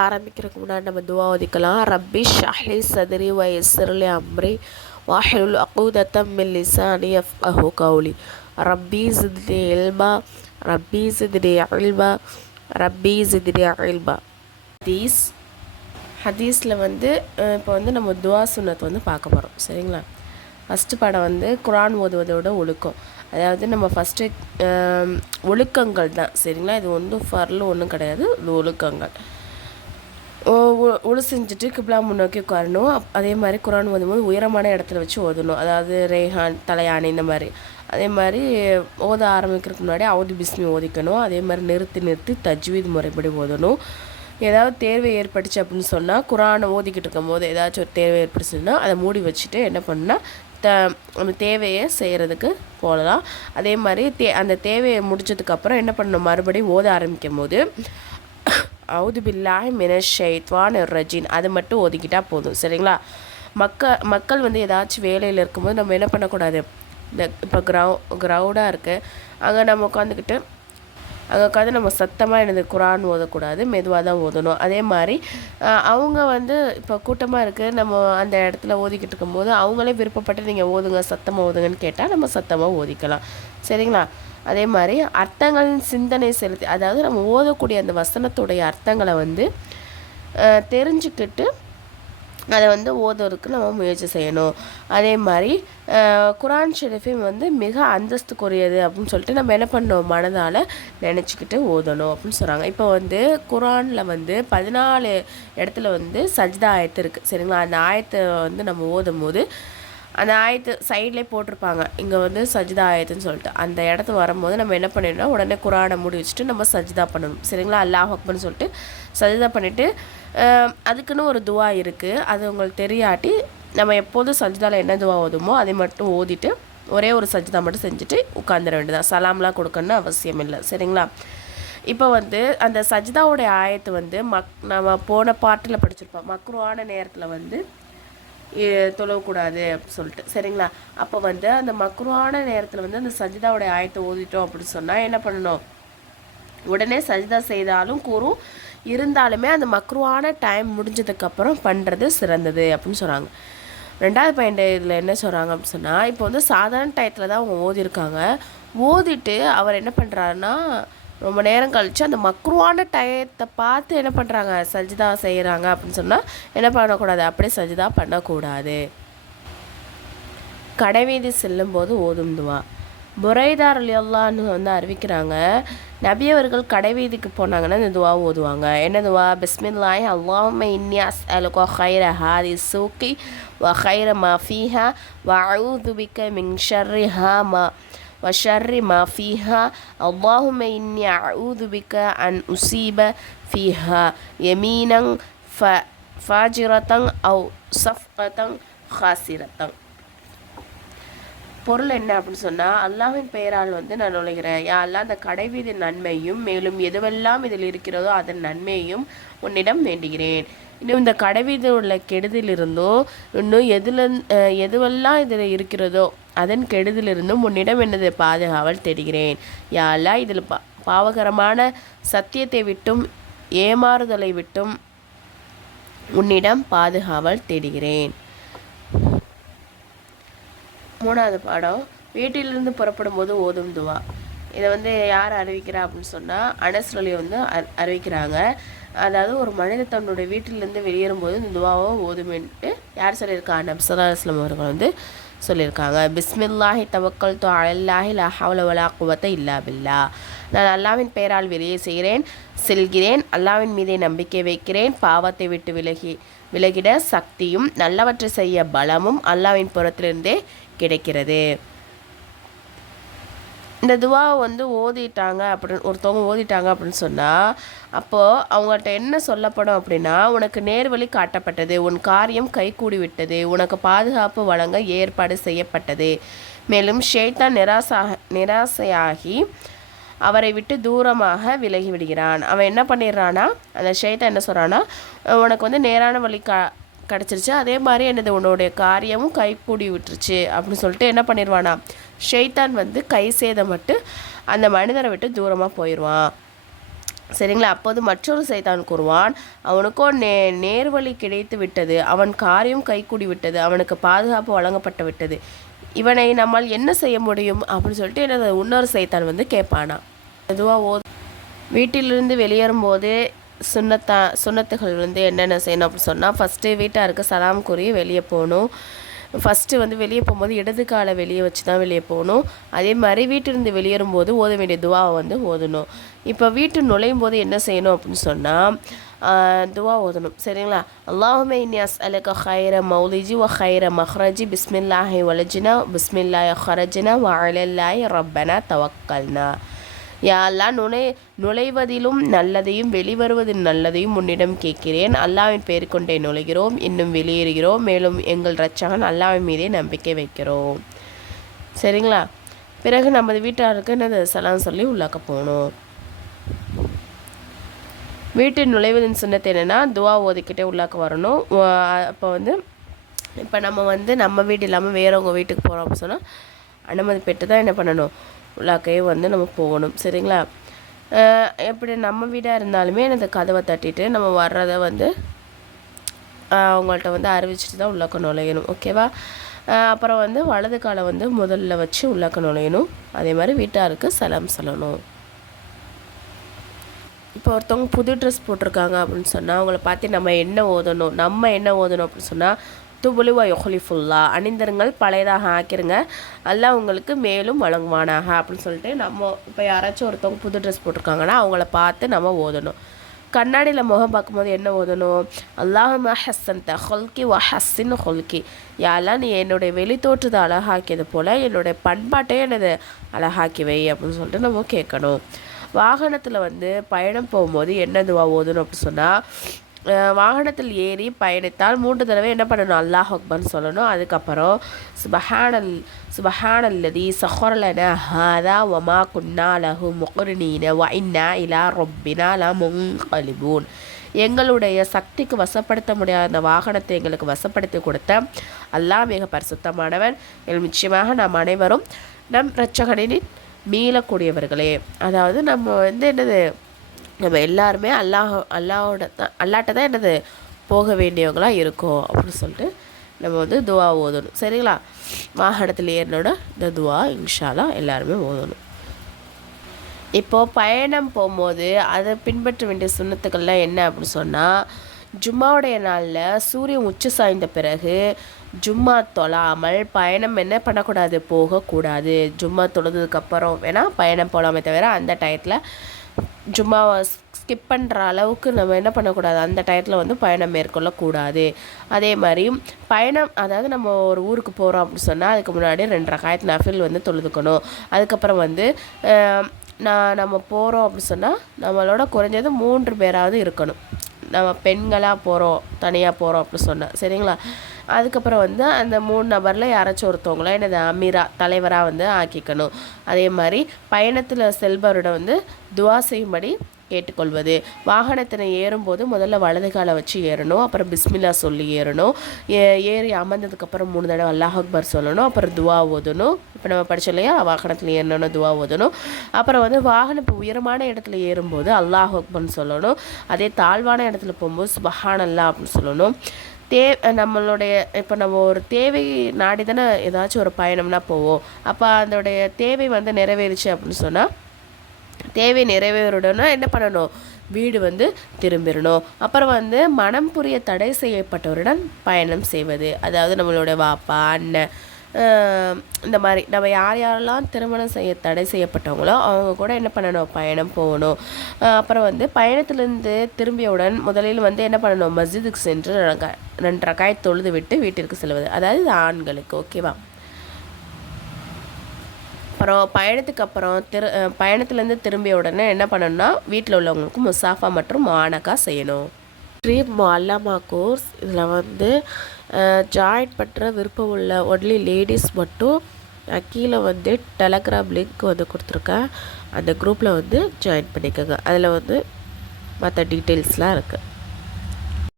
ஆரம்பிக்கிறதுக்கு முன்னாடி நம்ம துவா ஓதிக்கலாம். ரப்பி ஷ்ரஹ்லி சத்ரி வ யஸ்ஸிர்லி அம்ரி வஹ்லுல் உக்தத்தம் மின் லிசானி யஃப்கஹு கௌலி. ரப்பி ஸித்னி இல்மா ரப்பி ஸித்னி இல்மா ரப்பி ஸித்னி இல்மா. ஹதீஸில் இப்போ நம்ம துவா சுன்னத் பார்க்க போகிறோம். சரிங்களா? ஃபஸ்ட்டு படம் குர்ஆன் ஓதுவதோட ஒழுக்கம். அதாவது நம்ம ஃபஸ்ட்டு ஒழுக்கங்கள் தான். சரிங்களா? இது ஒன்றும் ஃபர்லு ஒன்றும் கிடையாது. இது ஒழுக்கங்கள். ஒழு செஞ்சுட்டு கிப்லா முன்னோக்கி உட்காரணும். அதே மாதிரி குர்ஆன் ஓதும்போது உயரமான இடத்துல வச்சு ஓதணும். அதாவது ரேஹான், தலையானை இந்த மாதிரி. அதே மாதிரி ஓத ஆரம்பிக்கிறதுக்கு முன்னாடி அவுது பிஸ்மி ஓதிக்கணும். அதே மாதிரி நிறுத்தி தஜ்வீத் முறைப்படி ஓதணும். ஏதாவது தேர்வு ஏற்பட்டுச்சு அப்படின்னு சொன்னால், குர்ஆனை ஓதிக்கிட்டு இருக்கும் போது ஏதாச்சும் ஒரு தேர்வு ஏற்பட்டுச்சுன்னா அதை மூடி வச்சுட்டு என்ன பண்ணால் அந்த தேவையை செய்கிறதுக்கு போகலாம். அதே மாதிரி அந்த தேவையை முடிச்சதுக்கப்புறம் என்ன பண்ணணும், மறுபடியும் ஓத ஆரம்பிக்கும் போது அவுது பில்லாஹி மினஷ் ஷைத்வானிர் ரஜீம் அது மட்டும் ஓதிக்கிட்டால் போதும். சரிங்களா? மக்கள் ஏதாச்சும் வேலையில் இருக்கும்போது நம்ம என்ன பண்ணக்கூடாது, இப்போ க்ரௌடாக இருக்குது, அங்கே நம்ம உட்காந்து நம்ம சத்தமாக குர்ஆன் ஓதக்கூடாது, மெதுவாக தான் ஓதணும். அதே மாதிரி அவங்க இப்போ கூட்டமாக இருக்குது, நம்ம அந்த இடத்துல ஓதிக்கிட்டு இருக்கும்போது அவங்களே விருப்பப்பட்டு நீங்கள் ஓதுங்க, சத்தமாக ஓதுங்கன்னு கேட்டால் நம்ம சத்தமாக ஓதிக்கலாம். சரிங்களா? அதே மாதிரி அர்த்தங்களின் சிந்தனை செலுத்தி, அதாவது நம்ம ஓதக்கூடிய அந்த வசனத்துடைய அர்த்தங்களை தெரிஞ்சுக்கிட்டு அதை ஓதுறதுக்கு நம்ம முயற்சி செய்யணும். அதே மாதிரி குர்ஆன் ஷெரீஃபை மிக அந்தஸ்துக்குரியது அப்படின்னு சொல்லிட்டு நம்ம என்ன பண்ணணும், மனதால் நினச்சிக்கிட்டு ஓதணும் அப்படின்னு சொல்கிறாங்க. இப்போ குர்ஆனில் 14 இடத்துல சஜ்தா ஆயத்து இருக்குது. சரிங்களா? அந்த ஆயத்தை நம்ம ஓதும் போது அந்த ஆயத்து சைட்லேயே போட்டிருப்பாங்க, இங்கே சஜ்தா ஆயத்துன்னு சொல்லிட்டு. அந்த இடத்து வரும்போது நம்ம என்ன பண்ணிடணும், உடனே குர்ஆனை மூடி வச்சுட்டு நம்ம சஜ்தா பண்ணணும். சரிங்களா? அல்லாஹ் அக்பர்னு சொல்லிட்டு சஜ்தா பண்ணிவிட்டு அதுக்குன்னு ஒரு துவா இருக்குது. அது உங்களுக்கு தெரியாட்டி நம்ம எப்போதும் சஜ்தாவில் என்ன துவா ஓதுமோ அதை மட்டும் ஓதிட்டு ஒரே ஒரு சஜ்தா மட்டும் செஞ்சுட்டு உட்காந்துட வேண்டியதான். சலாம்லாம் கொடுக்கணும்னு அவசியம் இல்லை. சரிங்களா? இப்போ அந்த சஜ்தாவுடைய ஆயத்து நம்ம போன பாட்டில் படிச்சிருப்போம். மக்ரூவான நேரத்தில் தொழக்கூடாது அப்படின்னு சொல்லிட்டு. சரிங்களா? அப்போ அந்த மக்ரூவான நேரத்தில் அந்த சஜ்தாவுடைய ஆயத்தை ஓதிட்டோம் அப்படின்னு சொன்னால் என்ன பண்ணணும், உடனே சஜ்தா செய்தாலும் கூறும், இருந்தாலுமே அந்த மக்ரூவான டைம் முடிஞ்சதுக்கப்புறம் பண்ணுறது சிறந்தது அப்படின்னு சொல்கிறாங்க. 2வது பாயிண்ட் இதில் என்ன சொல்கிறாங்க அப்படின்னு சொன்னால், இப்போ சாதாரண டயத்தில் தான் அவங்க ஓதிருக்காங்க. ஓதிட்டு அவர் என்ன பண்ணுறாருன்னா, ரொம்ப நேரம் கழித்து அந்த மக்ரூவான டயத்தை பார்த்து என்ன பண்ணுறாங்க, சஜ்தா செய்கிறாங்க அப்படின்னு சொன்னால் என்ன பண்ணக்கூடாது, அப்படியே சஜ்தா பண்ணக்கூடாது. கடைவீதி செல்லும்போது ஓதும் துவா. புரைதா ரலியல்லாஹு அறிவிக்கிறாங்க, நபியவர்கள் கடைவீதிக்கு போனாங்கன்னா இந்த துவா ஓதுவாங்க. என்ன துவா? பிஸ்மில்லாஹி அல்லாஹும்ம இன்னி அஸ்அலுக கைர ஹாதி சூக்கி வ கைர மா ஃபீஹா வ அஊது பிக மின் ஷர்ரிஹா வஷர்ரி மா ஃபீஹா அல்லாஹும்ம இன்னி அஊது பிக அன் உசீப ஃபீஹா யமீனன் ஃபாஜிரத்தன் அவ் சஃப்கத்தன் ஹாசிரத்தன். பொருள் என்ன அப்படின்னு சொன்னால், அல்லாஹ்வின் பெயரால் நான் நுழைகிறேன். யா அல்லாஹ், அந்த கடைவீதி நன்மையும் மேலும் எதுவெல்லாம் இதில் இருக்கிறதோ அதன் நன்மையும் உன்னிடம் வேண்டுகிறேன். இன்னும் இந்த கடைவீதி உள்ள கெடுதிலிருந்தோ இன்னும் எதுவெல்லாம் இதில் இருக்கிறதோ அதன் கெடுதிலிருந்தும் உன்னிடம் என்னது பாதுகாவல் தேடுகிறேன். யா அல்லாஹ், இதில் பாவகரமான சத்தியத்தை விட்டும் ஏமாறுதலை விட்டும் உன்னிடம் பாதுகாவல் தேடுகிறேன். 3வது பாடம், வீட்டிலிருந்து புறப்படும் போது ஓதும் துவா. இதை யார் அறிவிக்கிறா அப்படின்னு சொன்னால், அனஸ் ரலியல்லாஹு அறிவிக்கிறாங்க. அதாவது ஒரு மனித தன்னுடைய வீட்டிலேருந்து வெளியேறும்போது இந்த துவாவை ஓதுமென்ட்டு யார் சொல்லியிருக்காங்க, நபி ஸல்லல்லாஹு அலைஹி வஸல்லம் அவர்கள் சொல்லியிருக்காங்க. பிஸ்மில்லாஹி தவக்கல்து அலல்லாஹி லா ஹவ்ல வலா குவத்த இல்லா பில்லாஹ். நான் அல்லாஹ்வின் பெயரால் வெளியே செல்கிறேன், அல்லாஹ்வின் மீதே நம்பிக்கை வைக்கிறேன், பாவத்தை விட்டு விலகிட சக்தியும் நல்லவற்றை செய்ய பலமும் அல்லாஹ்வின் புறத்திலிருந்தே கிடைக்கிறது. இந்த துவாவை ஓதிட்டாங்க அப்படின்னு சொன்னால், அப்போது அவங்கள்ட்ட என்ன சொல்லப்படும் அப்படின்னா, உனக்கு நேர்வழி காட்டப்பட்டது, உன் காரியம் கைகூடி விட்டது, உனக்கு பாதுகாப்பு வழங்க ஏற்பாடு செய்யப்பட்டது. மேலும் ஷைத்தான் நிராசையாகி அவரை விட்டு தூரமாக விலகி விடுகிறான். அவன் என்ன பண்ணிடுறான்னா, அந்த ஷைத்தான் என்ன சொல்கிறான்னா, உனக்கு நேரான வழி கிடச்சிருச்சு, அதே மாதிரி என்னது உன்னுடைய காரியமும் கைகூடி விட்டுருச்சு அப்படின்னு சொல்லிட்டு என்ன பண்ணிடுவானா, ஷைத்தான் கை சேதப்பட்டு அந்த மனிதரை விட்டு தூரமாக போயிடுவான். சரிங்களா? அப்போது மற்றொரு சைத்தான் கூறுவான், அவனுக்கோ நேர்வழி கிடைத்து விட்டது, அவன் காரியம் கைகூடி விட்டது, அவனுக்கு பாதுகாப்பு வழங்கப்பட்டு விட்டது, இவனை நம்மால் என்ன செய்ய முடியும் அப்படின்னு சொல்லிட்டு எனது இன்னொரு சைத்தான் வந்து கேட்பானா. பொதுவாக வீட்டிலிருந்து வெளியேறும்போது சுன்னத்துகள் வந்து என்னென்ன செய்யணும் அப்படின்னு சொன்னால், ஃபஸ்ட்டு வீட்டாருக்கு சலாம் கூறி வெளியே போகணும். ஃபஸ்ட்டு வந்து வெளியே போகும்போது இடது காலை வெளியே வச்சு தான் வெளியே போகணும். அதே மாதிரி வீட்டிலிருந்து வெளியேறும்போது ஓத வேண்டிய துவாவை வந்து ஓதணும். இப்போ வீட்டு நுழையும் போது என்ன செய்யணும் அப்படின்னு சொன்னால், துவா ஓதணும். சரிங்களா? அல்லாஹும்ம இன்னி அஸ்அலுக கைர மௌலிஜி வ கைர மஹ்ரஜி பிஸ்மில்லாஹி வலஜினா பிஸ்மில்லாஹி ஹரஜினா வ அலல்லாஹி ரப்பனா தவக்கல்னா. யா அல்லாஹ் நுழைவதிலும் நல்லதையும் வெளிவருவதில் நல்லதையும் உன்னிடம் கேட்கிறேன். அல்லாஹ்வின் பெயர் கொண்டே நுழைகிறோம், இன்னும் வெளியேறுகிறோம், மேலும் எங்கள் இரட்சகன் அல்லாஹ்வின் மீதே நம்பிக்கை வைக்கிறோம். சரிங்களா? பிறகு நமது வீட்டாருக்கு என்னது சலாம் சொல்லி உள்ளாக்க போகணும். வீட்டில் நுழைவதின் சுன்னத்து என்னென்னா, துவா ஓதிக்கிட்டே உள்ளாக்க வரணும். அப்போ வந்து இப்போ நம்ம வீடு இல்லாமல் வேறவங்க வீட்டுக்கு போகிறோம் அப்படின்னு சொன்னால் அனுமதி பெற்று தான் என்ன பண்ணணும், உள்ளாக்கையே வந்து நம்ம போகணும். சரிங்களா? எப்படி நம்ம வீடாக இருந்தாலுமே அந்த கதவை தட்டிட்டு நம்ம வர்றதை வந்து அவங்கள்ட்ட வந்து அறிவிச்சிட்டு தான் உள்ளாக்க நுழையணும். ஓகேவா? அப்புறம் வந்து வலது காலை வந்து முதல்ல வச்சு உள்ளாக்க நுழையணும். அதே மாதிரி வீட்டாருக்கு சலாம் சொல்லணும். இப்போ ஒருத்தவங்க புது ட்ரெஸ் போட்டிருக்காங்க அப்படின்னு சொன்னால் அவங்கள பார்த்து நம்ம என்ன ஓதணும் அப்படின்னு சொன்னால், துபுலுவா யொஹலிஃபுல்லா, அணிந்தருங்கள் பழையதாக ஆக்கிருங்க, அல்லாஹ் உங்களுக்கு மேலும் வழங்குவானாக அப்படின்னு சொல்லிட்டு நம்ம இப்போ யாராச்சும் ஒருத்தவங்க புது ட்ரெஸ் போட்டிருக்காங்கன்னா அவங்கள பார்த்து நம்ம ஓதணும். கண்ணாடியில் முகம் பார்க்கும்போது என்ன ஓதணும், அல்லாஹும்ம ஹஸ்ஸன்த ஹொல்கி வ ஹஸ்ஸின் ஹொல்கி, யாரெல்லாம் நீ என்னுடைய வெளித்தோற்றத்தை அழகாக்கியது போல் என்னுடைய பண்பாட்டையே எனது அழகாக்கி வை அப்படின்னு சொல்லிட்டு நம்ம கேட்கணும். வாகனத்தில் வந்து பயணம் போகும்போது என்ன துவா ஓதணும் அப்படின்னு சொன்னால், வாகனத்தில் ஏறி பயணித்தால் 3 தடவை என்ன பண்ணணும், அல்லாஹ் அக்பர்னு சொல்லணும். அதுக்கப்புறம் சுபஹானல்லதி சஹரலனா ஹாதா வமா குன்னா லஹு முக்ரினீன வ இன்னா இலா ரொப்பினா லமுன்கலிபூன், எங்களுடைய சக்திக்கு வசப்படுத்த முடியாத அந்த வாகனத்தை எங்களுக்கு வசப்படுத்தி கொடுத்த அல்லாஹ் மிக பரிசுத்தமானவன், நிச்சயமாக நாம் அனைவரும் நம் இரட்சகனின் மீளக்கூடியவர்களே. அதாவது நம்ம வந்து என்னது, நம்ம எல்லாருமே அல்லாட்ட தான் என்னது போக வேண்டியவங்களாக இருக்கோம் அப்படின்னு சொல்லிட்டு நம்ம வந்து துவா ஓதணும். சரிங்களா? வாகனத்தில் ஏறினோட இந்த துவா இன்ஷால்லா எல்லாருமே ஓதணும். இப்போது பயணம் போகும்போது அதை பின்பற்ற வேண்டிய சுன்னத்துக்கள்லாம் என்ன அப்படின்னு சொன்னால், ஜும்மாவுடைய நாளில் சூரியன் உச்சி சாய்ந்த பிறகு ஜும்மா தொழாமல் பயணம் என்ன பண்ணக்கூடாது, போகக்கூடாது. ஜும்மா தொழுதுக்கப்புறம் வேணால் பயணம் போகலாமே தவிர அந்த டயத்தில் ஜும்மாவை ஸ்கிப் பண்ணுற அளவுக்கு நம்ம என்ன பண்ணக்கூடாது, அந்த டயத்தில் வந்து பயணம் மேற்கொள்ளக்கூடாது. அதே மாதிரி பயணம், அதாவது நம்ம ஒரு ஊருக்கு போகிறோம் அப்படின்னு சொன்னால் அதுக்கு முன்னாடி 2 ரகாயத் நஃபில் வந்து தொழுதுக்கணும். அதுக்கப்புறம் வந்து நம்ம போகிறோம் அப்படின்னு சொன்னால் நம்மளோட குறைஞ்சது 3 பேராவது இருக்கணும். நம்ம பெண்களாக போகிறோம், தனியாக போகிறோம் அப்படின்னு சொன்னால். சரிங்களா? அதுக்கப்புறம் வந்து அந்த 3 நபரில் யாராச்சும் ஒருத்தவங்கள எனது அமீரா தலைவராக வந்து ஆக்கிக்கணும். அதே மாதிரி பயணத்தில் செல்பவரிடம் வந்து துவா செய்யும்படி கேட்டுக்கொள்வது. வாகனத்தினை ஏறும்போது முதல்ல வலது காலை வச்சு ஏறணும், அப்புறம் பிஸ்மில்லா சொல்லி ஏறணும். ஏறி அமர்ந்ததுக்கப்புறம் 3 தடவை அல்லாஹ் அக்பர் சொல்லணும், அப்புறம் துவா ஓதணும். இப்போ நம்ம படித்தோம் இல்லையா, வாகனத்தில் ஏறணும்னு துவா ஓதணும். அப்புறம் வந்து வாகனம் இப்போ உயரமான இடத்துல ஏறும்போது அல்லாஹ் அக்பர்னு சொல்லணும். அதே தாழ்வான இடத்துல போகும்போது சுபஹானல்லாஹ் அப்படின்னு சொல்லணும். நம்மளுடைய இப்போ நம்ம ஒரு தேவை நாடி தானே ஏதாச்சும் ஒரு பயணம்னா போவோம். அப்போ அதோடைய தேவை வந்து நிறைவேறிச்சு அப்படின்னு சொன்னால், தேவை நிறைவேறணும்னா என்ன பண்ணணும், வீடு வந்து திரும்பிடணும். அப்புறம் வந்து மனம் புரிய தடை செய்யப்பட்டவருடன் பயணம் செய்வது. அதாவது நம்மளுடைய வாப்பா, அண்ணன், இந்த மாதிரி நம்ம யாரெல்லாம் திருமணம் செய்ய தடை செய்யப்பட்டவங்களோ அவங்க கூட என்ன பண்ணணும், பயணம் போகணும். அப்புறம் வந்து பயணத்திலேருந்து திரும்பியவுடன் முதலில் வந்து என்ன பண்ணணும், மஸ்ஜிதுக்கு சென்று 2 ரகாயத் தொழுது விட்டு வீட்டிற்கு செல்வது. அதாவது ஆண்களுக்கு. ஓகேவா? அப்புறம் பயணத்துக்கு அப்புறம் பயணத்துலேருந்து திரும்பிய உடனே என்ன பண்ணணும்னா வீட்டில் உள்ளவங்களுக்கு முசாஃபா மற்றும் மானக்கா செய்யணும். ட்ரீம் மொல்லமா கோர்ஸ் இதில் வந்து ஜாயின் பண்ணுற விருப்பம் உள்ள ஒன்லி லேடிஸ் மட்டும் கீழே வந்து டெலகிராம் லிங்க் வந்து கொடுத்துருக்கேன். அந்த குரூப்பில் வந்து ஜாயின் பண்ணிக்கோங்க. அதில் வந்து மற்ற டீட்டெயில்ஸ்லாம் இருக்குது.